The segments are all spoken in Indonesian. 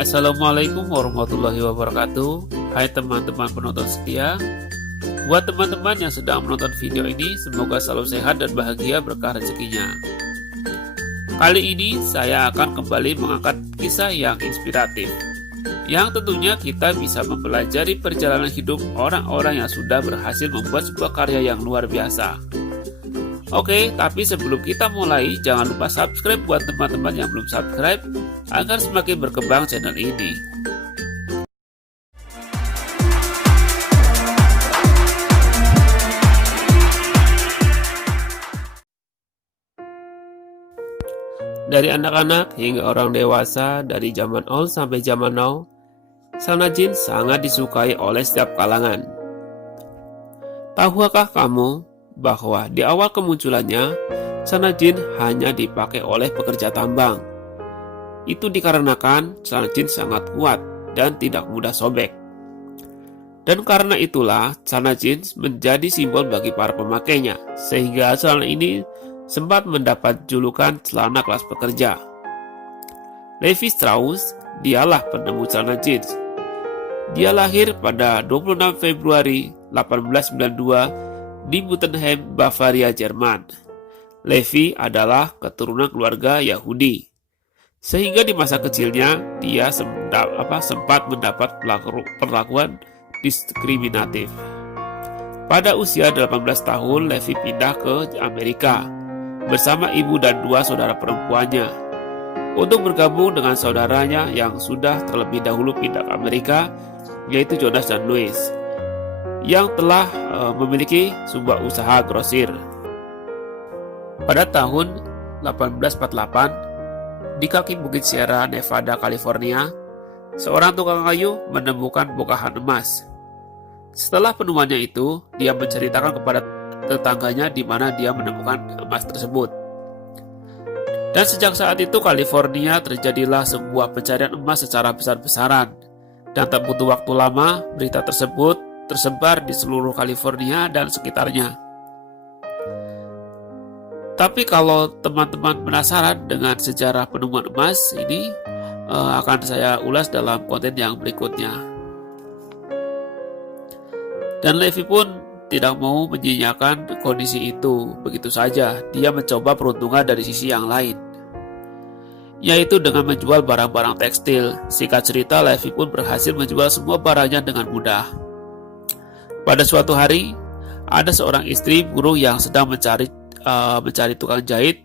Assalamualaikum warahmatullahi wabarakatuh. Hai teman-teman penonton setia. Buat teman-teman yang sedang menonton video ini, semoga selalu sehat dan bahagia berkah rezekinya. Kali ini saya akan kembali mengangkat kisah yang inspiratif, yang tentunya kita bisa mempelajari perjalanan hidup orang-orang yang sudah berhasil membuat sebuah karya yang luar biasa. Oke, tapi sebelum kita mulai, jangan lupa subscribe buat teman-teman yang belum subscribe, agar semakin berkembang channel ini. Dari anak-anak hingga orang dewasa, dari zaman old sampai zaman now, celana jeans sangat disukai oleh setiap kalangan. Tahukah kamu bahwa di awal kemunculannya, celana jeans hanya dipakai oleh pekerja tambang? Itu dikarenakan celana jeans sangat kuat dan tidak mudah sobek. Dan karena itulah celana jeans menjadi simbol bagi para pemakainya, sehingga celana ini sempat mendapat julukan celana kelas pekerja. Levi Strauss, dialah penemu celana jeans. Dia lahir pada 26 Februari 1892 di Buttenheim, Bavaria, Jerman. Levi adalah keturunan keluarga Yahudi, sehingga di masa kecilnya dia sempat mendapat perlakuan diskriminatif. Pada usia 18 tahun, Levi pindah ke Amerika bersama ibu dan dua saudara perempuannya untuk bergabung dengan saudaranya yang sudah terlebih dahulu pindah ke Amerika, yaitu Jonas dan Louis, yang telah memiliki sebuah usaha grosir. Pada tahun 1848, di kaki Bukit Sierra Nevada, California, seorang tukang kayu menemukan bongkahan emas. Setelah penemuannya itu, dia menceritakan kepada tetangganya di mana dia menemukan emas tersebut. Dan sejak saat itu, California terjadilah sebuah pencarian emas secara besar-besaran. Dan tak butuh waktu lama, berita tersebut tersebar di seluruh California dan sekitarnya. Tapi kalau teman-teman penasaran dengan sejarah penemuan emas ini, akan saya ulas dalam konten yang berikutnya. Dan Levi pun tidak mau menyia-nyiakan kondisi itu begitu saja. Dia mencoba peruntungan dari sisi yang lain, yaitu dengan menjual barang-barang tekstil. Singkat cerita, Levi pun berhasil menjual semua barangnya dengan mudah. Pada suatu hari, ada seorang istri buruh yang sedang mencari tukang jahit,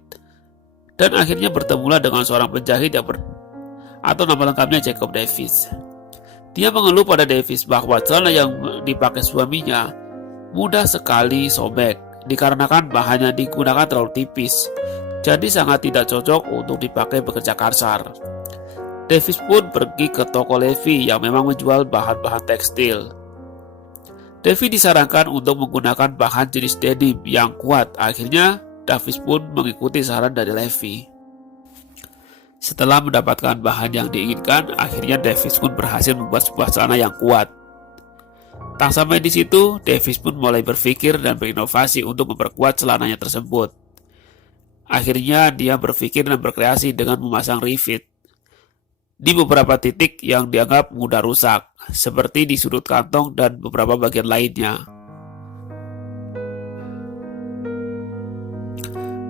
dan akhirnya bertemulah dengan seorang penjahit atau nama lengkapnya Jacob Davis. Dia mengeluh pada Davis bahwa celana yang dipakai suaminya mudah sekali sobek dikarenakan bahannya digunakan terlalu tipis, jadi sangat tidak cocok untuk dipakai bekerja kasar. Davis pun pergi ke toko Levi yang memang menjual bahan-bahan tekstil. Levi disarankan untuk menggunakan bahan jenis denim yang kuat. Akhirnya, Davis pun mengikuti saran dari Levi. Setelah mendapatkan bahan yang diinginkan, akhirnya Davis pun berhasil membuat sebuah celana yang kuat. Tak sampai di situ, Davis pun mulai berpikir dan berinovasi untuk memperkuat celananya tersebut. Akhirnya, dia berpikir dan berkreasi dengan memasang rivet di beberapa titik yang dianggap mudah rusak, seperti di sudut kantong dan beberapa bagian lainnya.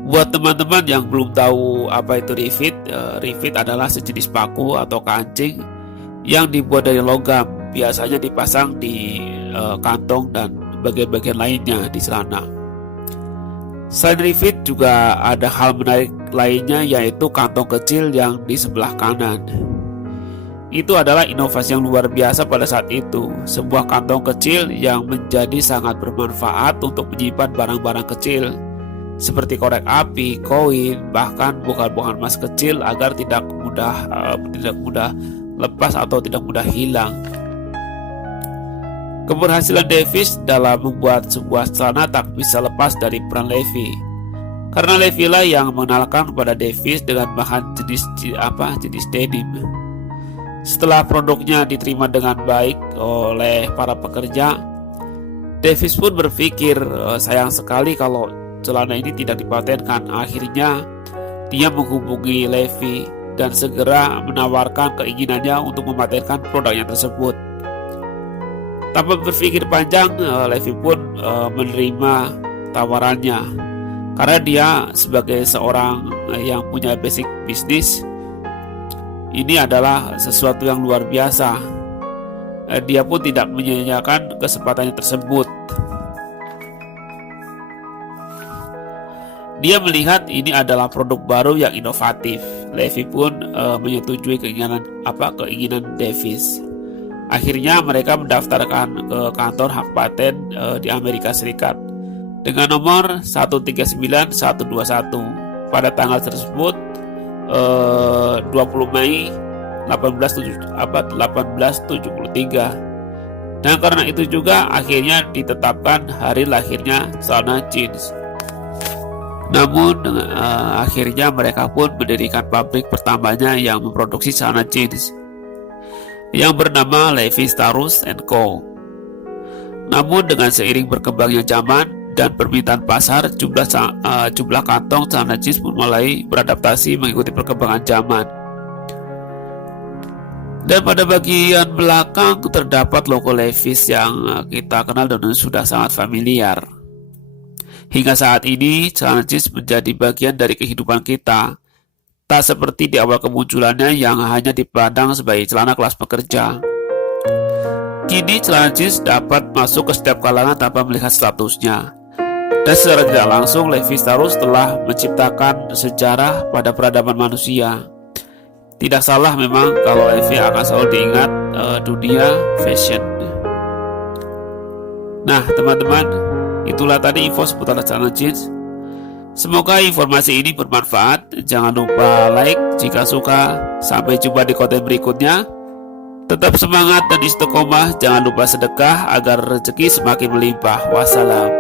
Buat teman-teman yang belum tahu apa itu rivet, rivet adalah sejenis paku atau kancing yang dibuat dari logam, biasanya dipasang di kantong dan bagian-bagian lainnya di celana. Selain rivet juga ada hal menarik lainnya, yaitu kantong kecil yang di sebelah kanan. Itu adalah inovasi yang luar biasa pada saat itu. Sebuah kantong kecil yang menjadi sangat bermanfaat untuk menyimpan barang-barang kecil seperti korek api, koin, bahkan bongkahan-bongkahan emas kecil agar tidak mudah lepas atau tidak mudah hilang. Keberhasilan Davis dalam membuat sebuah celana tak bisa lepas dari peran Levi, karena Levi lah yang mengenalkan kepada Davis dengan bahan jenis denim. Setelah produknya diterima dengan baik oleh para pekerja, Davis pun berpikir sayang sekali kalau celana ini tidak dipatenkan. Akhirnya dia menghubungi Levi dan segera menawarkan keinginannya untuk mematenkan produknya tersebut. Tanpa berpikir panjang, Levi pun menerima tawarannya karena dia sebagai seorang yang punya basic bisnis, ini adalah sesuatu yang luar biasa. Dia pun tidak menyia-nyiakan kesempatannya tersebut. Dia melihat ini adalah produk baru yang inovatif. Levi pun menyetujui keinginan Davis. Akhirnya mereka mendaftarkan ke kantor hak paten di Amerika Serikat dengan nomor 139121. Pada tanggal tersebut 20 Mei 1873. Dan karena itu juga akhirnya ditetapkan hari lahirnya celana jeans. Namun akhirnya mereka pun mendirikan pabrik pertamanya yang memproduksi celana jeans yang bernama Levi Strauss & Co. Namun dengan seiring berkembangnya zaman dan permintaan pasar, jumlah kantong celana jeans pun mulai beradaptasi mengikuti perkembangan zaman. Dan pada bagian belakang terdapat logo Levi's yang kita kenal dan sudah sangat familiar. Hingga saat ini, celana jeans menjadi bagian dari kehidupan kita. Tak seperti di awal kemunculannya yang hanya dipandang sebagai celana kelas pekerja. Kini celana jeans dapat masuk ke setiap kalangan tanpa melihat statusnya. Dan secara tidak langsung, Levi Strauss telah menciptakan sejarah pada peradaban manusia. Tidak salah memang kalau Levi akan selalu diingat dunia fashion. Nah teman-teman, itulah tadi info seputar celana jeans. Semoga informasi ini bermanfaat. Jangan lupa like jika suka. Sampai jumpa di konten berikutnya. Tetap semangat dan istiqomah. Jangan lupa sedekah agar rezeki semakin melimpah. Wassalam.